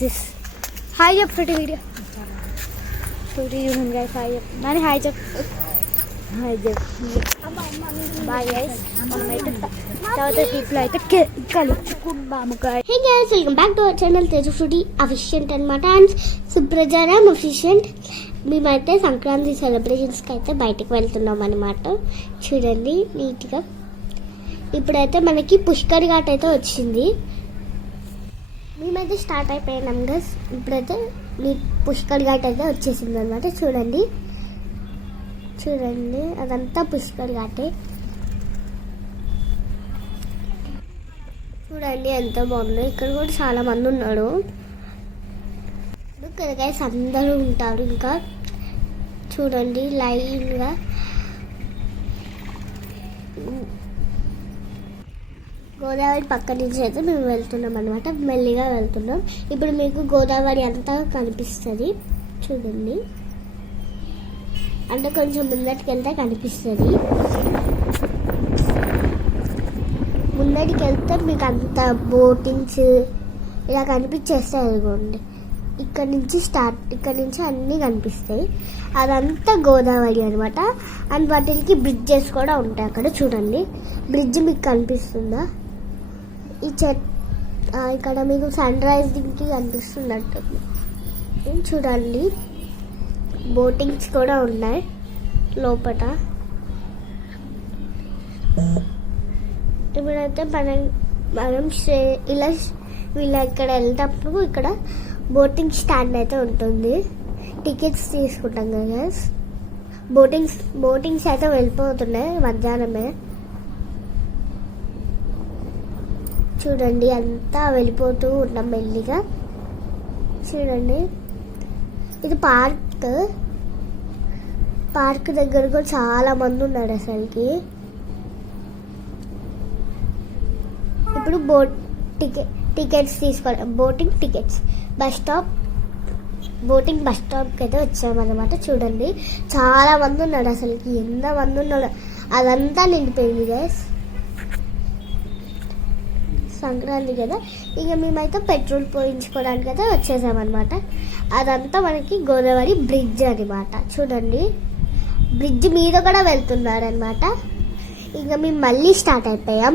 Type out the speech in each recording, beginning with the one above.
This is hi chef Fruity video Fruity చూడండి guys hi chef Nani hi chef bye guys మనమైతే తర్వాత ట్రిప్లో అయితే కలుసుకుందాము guys. Hey guys, welcome back to our channel Teju Fruity efficient అనమాట and Suprajaram అఫిషియంట్. మేమైతే సంక్రాంతి సెలబ్రేషన్స్కి అయితే బయటకు వెళ్తున్నాం అనమాట. చూడండి నీట్గా. ఇప్పుడైతే మనకి పుష్కర్ ఘాట్ అయితే వచ్చింది. మేమైతే స్టార్ట్ అయిపోయినాం గైస్. ఇప్పుడైతే పుష్కర్ ఘాట్ అయితే వచ్చేసింది అనమాట. చూడండి చూడండి అదంతా పుష్కర్ ఘాటే. చూడండి ఎంత బాగుంది. ఇక్కడ కూడా చాలా మంది ఉన్నారు. ఇక్కడ గైస్ అందరూ ఉంటారు. ఇంకా చూడండి లైన్గా గోదావరి పక్క నుంచి అయితే మేము వెళ్తున్నాం అనమాట. మెల్లిగా వెళ్తున్నాం. ఇప్పుడు మీకు గోదావరి అంతా కనిపిస్తుంది చూడండి. అంటే కొంచెం ముందటికి వెళ్తే కనిపిస్తుంది. ముందటికి వెళ్తే మీకు అంత బోటింగ్స్ ఇలా కనిపించేస్తాయి. అదిగోండి ఇక్కడ నుంచి అన్నీ కనిపిస్తాయి. అదంతా గోదావరి అనమాట. అండ్ వాటికి బ్రిడ్జెస్ కూడా ఉంటాయి అక్కడ. చూడండి బ్రిడ్జ్ మీకు కనిపిస్తుందా? ఇక్కడ మీకు సన్ రైజింగ్కి కనిపిస్తున్నట్టు చూడండి. బోటింగ్స్ కూడా ఉన్నాయి లోపల. ఇప్పుడైతే మనం వీళ్ళ ఇక్కడ వెళ్ళేటప్పుడు ఇక్కడ బోటింగ్ స్టాండ్ అయితే ఉంటుంది. టికెట్స్ తీసుకుంటాం కదా. బోటింగ్స్ అయితే వెళ్ళిపోతున్నాయి మధ్యాహ్నమే. చూడండి అంతా వెళ్ళిపోతూ ఉన్నాం మెల్లిగా. చూడండి ఇది పార్క్ దగ్గర కూడా చాలా మంది ఉన్నారు అసలుకి. ఇప్పుడు టికెట్స్ తీసుకోవాలి. బోటింగ్ టికెట్స్ బోటింగ్ బస్ స్టాప్కి అయితే వచ్చామన్నమాట. చూడండి చాలా మంది ఉన్నాడు అసలుకి. ఎంత మంది ఉన్నాడు అదంతా నిండిపోయింది గైస్. సంక్రాంతి కదా, ఇక మేమైతే పెట్రోల్ పోయించుకోవడానికి అయితే వచ్చేసామన్నమాట. అదంతా మనకి గోదావరి బ్రిడ్జ్ అనమాట. చూడండి బ్రిడ్జ్ మీద కూడా వెళ్తున్నారనమాట. ఇక మేము మళ్ళీ స్టార్ట్ అయిపోయాం.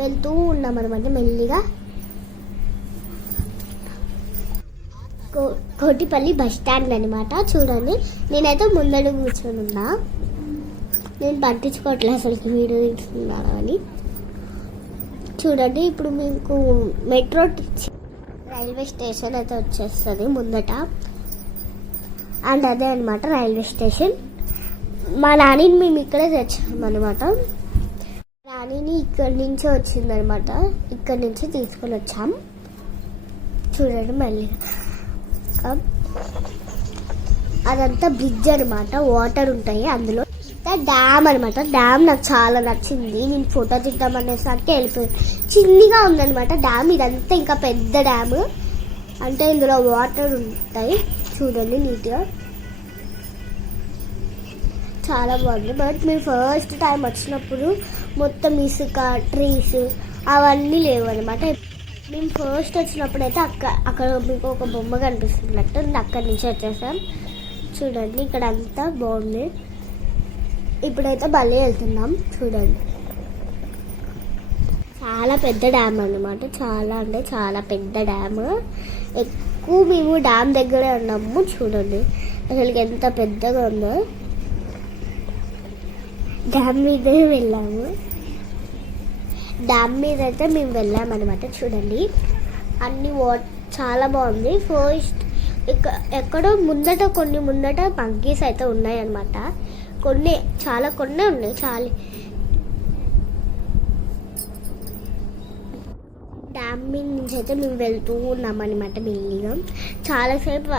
వెళ్తూ ఉన్నాం అనమాట మెల్లిగా. కోటిపల్లి బస్ స్టాండ్ అనమాట. చూడండి నేనైతే ముందడు కూర్చొని ఉన్నా. నేను పట్టించుకోవట్లేదు అసలు వీడియో తీసుకున్నాను అని. చూడండి ఇప్పుడు మీకు మెట్రో రైల్వే స్టేషన్ అయితే వచ్చేస్తుంది ముందట. అండ్ అదే అనమాట రైల్వే స్టేషన్. మా నానిని మేము ఇక్కడే తెచ్చామన్నమాట. నానిని ఇక్కడి నుంచే వచ్చిందనమాట. ఇక్కడి నుంచి తీసుకొని వచ్చాం. చూడండి మళ్ళీ అదంతా బ్రిడ్జ్ అనమాట. వాటర్ ఉంటాయి అందులో. డ్యామ్ అనమాట. డ్యామ్ నాకు చాలా నచ్చింది. నేను ఫోటో తీద్దామనేసరికి వెళ్ళిపోయింది. చిన్నగా ఉందనమాట డ్యామ్. ఇదంతా ఇంకా పెద్ద డ్యామ్. అంటే ఇందులో వాటర్ ఉంటాయి. చూడండి నీట్గా చాలా బాగుంది. బట్ మేము ఫస్ట్ టైం వచ్చినప్పుడు మొత్తం ఇసుక ట్రీస్ అవన్నీ లేవు అనమాట. మేము ఫస్ట్ వచ్చినప్పుడు అయితే అక్కడ మీకు ఒక బొమ్మ కనిపిస్తున్నట్టు అక్కడి నుంచి వచ్చేసాం. చూడండి ఇక్కడ అంతా బాగుంది. ఇప్పుడైతే మళ్ళీ వెళ్తున్నాం. చూడండి చాలా పెద్ద డ్యామ్ అనమాట. చాలా అంటే చాలా పెద్ద డ్యామ్. ఎక్కువ మేము డ్యామ్ దగ్గరే ఉన్నాము. చూడండి అసలు ఎంత పెద్దగా ఉందో. డ్యామ్ మీదే వెళ్ళాము. డ్యామ్ మీద అయితే మేము వెళ్ళామన్నమాట. చూడండి అన్ని చాలా బాగుంది. ఫస్ట్ ఎక్కడో కొన్ని ముందట మంకీస్ అయితే ఉన్నాయన్నమాట. కొన్ని ఉన్నాయి. చాలా డ్యామ్ మీద నుంచి అయితే మేము వెళ్తూ ఉన్నామన్నమాట మెల్లిగా. చాలాసేపు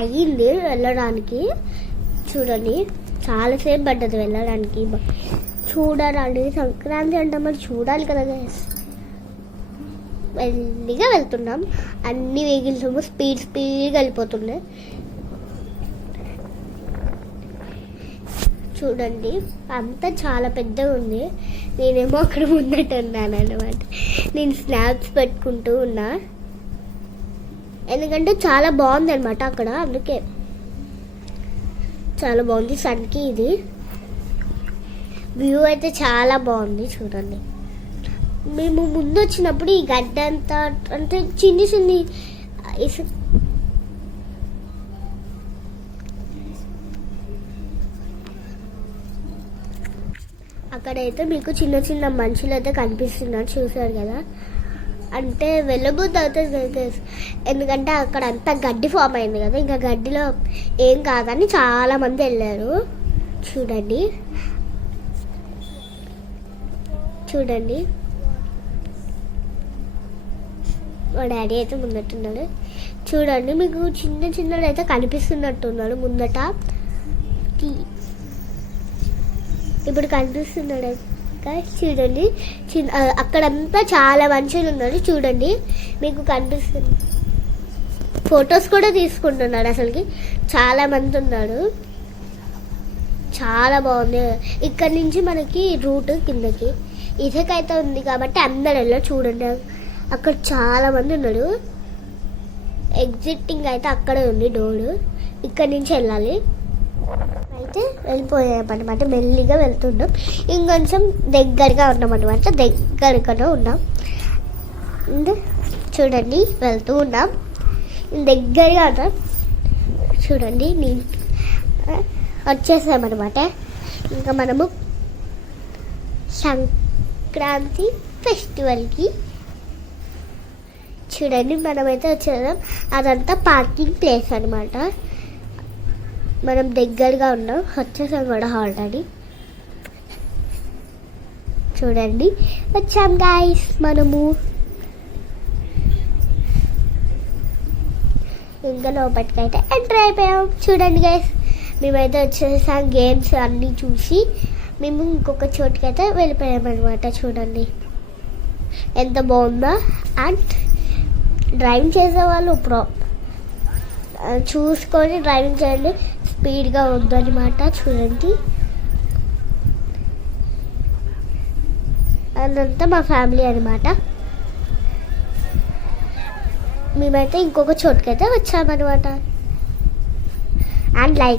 అయ్యింది వెళ్ళడానికి. చూడండి చాలాసేపు పడ్డది వెళ్ళడానికి. చూడాలండి సంక్రాంతి అంటే మరి చూడాలి కదా గైస్. మెల్లిగా వెళ్తున్నాం. అన్ని వెహికల్స్ స్పీడ్గా వెళ్ళిపోతున్నాయి. చూడండి అంతా చాలా పెద్దగా ఉంది. నేనేమో అక్కడ ముందట ఉన్నాను అనమాట. నేను స్నాప్స్ పెట్టుకుంటూ ఉన్నా, ఎందుకంటే చాలా బాగుంది అనమాట అక్కడ, అందుకే చాలా బాగుంది. సన్కి ఇది వ్యూ అయితే చాలా బాగుంది చూడండి. మేము ముందు వచ్చినప్పుడు ఈ గడ్డ అంతా అంటే చిన్ని చిన్ని అక్కడైతే మీకు చిన్న చిన్న మనుషులు అయితే కనిపిస్తున్నారు, చూసారు కదా. అంటే వెళ్ళబోద్దు అవుతుంది, ఎందుకంటే అక్కడ అంతా గడ్డి ఫామ్ అయింది కదా, ఇంకా గడ్డిలో ఏం కాదని చాలా మంది వెళ్ళారు. చూడండి చూడండి మా డాడీ అయితే ముందట్టున్నాడు. చూడండి మీకు చిన్న చిన్నడు అయితే కనిపిస్తున్నట్టున్నాడు ముందట. ఇప్పుడు కనిపిస్తున్నాడు చూడండి. అక్కడంతా చాలా మనుషులు ఉన్నారు చూడండి, మీకు కనిపిస్తుంది. ఫొటోస్ కూడా తీసుకుంటున్నాడు, అసలుకి చాలా మంది ఉన్నారు. చాలా బాగుంది. ఇక్కడ నుంచి మనకి రూట్ కిందకి ఇసుకైతే ఉంది కాబట్టి అందరు వెళ్ళారు. చూడండి అక్కడ చాలా మంది ఉన్నారు. ఎగ్జిటింగ్ అయితే అక్కడే ఉంది డోర్, ఇక్కడ నుంచి వెళ్ళాలి. అయితే వెళ్ళిపోయామన్నమాట, మెల్లిగా వెళ్తున్నాం. ఇంకొంచెం దగ్గరగా ఉన్నాం అనమాట, దగ్గరగానే ఉన్నాం. చూడండి వెళ్తూ ఉన్నాం, దగ్గరగా ఉన్నాం. చూడండి నేను వచ్చేసామన్నమాట. ఇంకా మనము సంక్రాంతి ఫెస్టివల్కి చూడండి మనమైతే వచ్చేసాం. అదంతా పార్కింగ్ ప్లేస్ అనమాట. మనం దగ్గరగా ఉన్నాం, వచ్చేసాం కూడా ఆల్రెడీ. చూడండి వచ్చాం గైస్, మనము ఇంకా లోపలికైతే ఎంటర్ అయిపోయాం. చూడండి గైస్ మేమైతే వచ్చేసాం. గేమ్స్ అన్నీ చూసి మేము ఇంకొక చోటుకైతే వెళ్ళిపోయామన్నమాట. చూడండి ఎంత బాగుందో. అండ్ డ్రైవింగ్ చేసేవాళ్ళు చూసుకొని డ్రైవింగ్ చేయండి, స్పీడ్గా వద్దనమాట. చూడండి అదంతా మా ఫ్యామిలీ అనమాట. మేమైతే ఇంకొక చోటుకైతే వచ్చామన్నమాట. And like